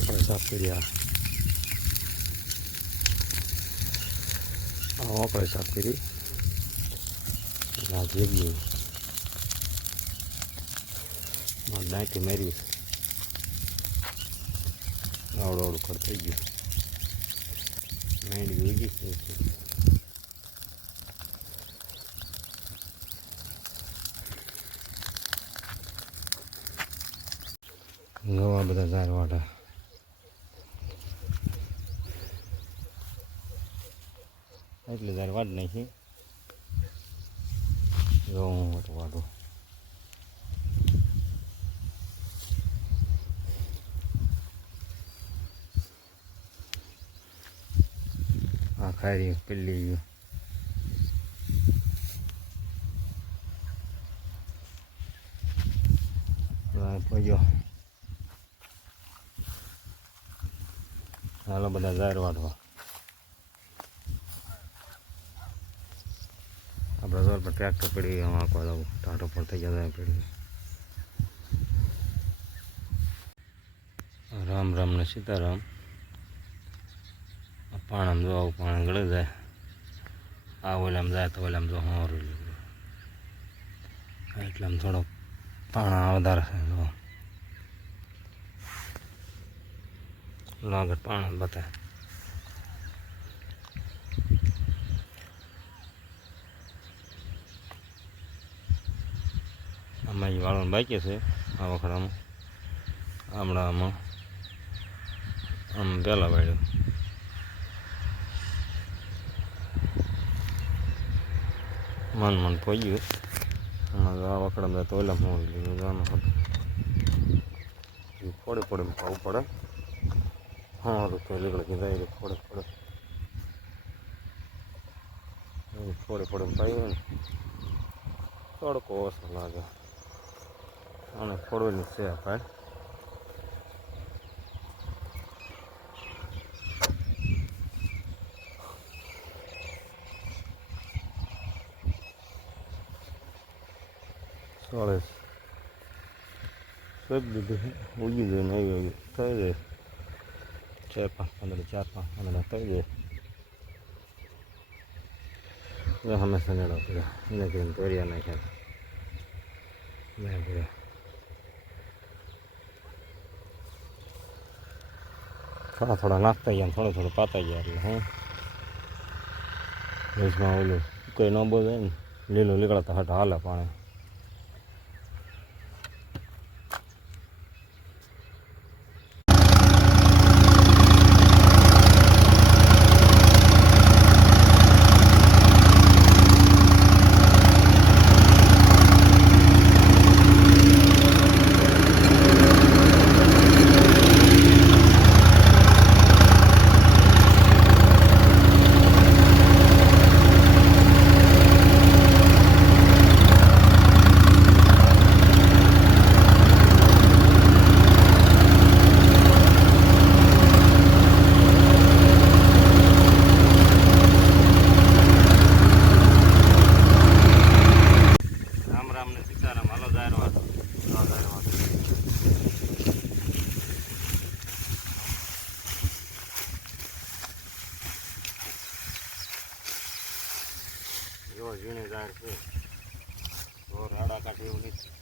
આપણે સાફ કર્યા આ આપણે સાફ કરી આ જગ્યાએ દાંતી મારી આવડું આવડું કર થઈ ગયું માઇન્ડ ગઈ ગઈ છે નવા બધા ઝાડ એટલે ઝાડ નહીં. નાખી જો હું વાટું વાટું આ ખારી પેલી ગયું પહોંચ્યો હાલો, બધા ઝાડ વાટવા પડી ગયું આંકવા જવું ટાટો પણ થઈ જતા પડી. રામ રામ ને સીતારામ. આ પાણામાં જો આવું પાણી ગળે જાય, આ ઓલામ જાય તો ઓલામ જો હારું એટલે આમ થોડો પાણા વધારે છે જો. લાગત પાણા બતાવે આમાં ઈ વાળવાનું બાકી છે. આ વખડામાં હમણાં આમાં આમ પહેલાં વાળ્યું. મન મન પહોંચ્યું હમણાં આ વખડા તો ઓલા મોડી લીધું જવાનું હતું. ફોડે ફોડે પાવું પડે. હા તો તો લીગડ પડે જાય ફોડે ફોડે. ઈ ફોડે ફોડે પાયું તડકો ઓછો લાગે. અને ખોડવાની છે ભાઈ ચાલીસ સબ દીધું ઉગી જાય ને આવી થઈ જાય ચાર પાંચ પંદર ચાર પાંચ પંદર થઈ જાય હંમેશા નેડો પડે એને કરીને તોડ્યા નાખ્યા મેં પડે થોડા થોડા નાખતા ગયા થોડું થોડું પાતા ગયા એટલે, હું? વેચમાં ઓલું કોઈ ન બોલે ને, લીલું નીકળતા હટા હાલે પાણી. ઝીણી ઝાડ છે. તો રાડા કાઢી એવું નથી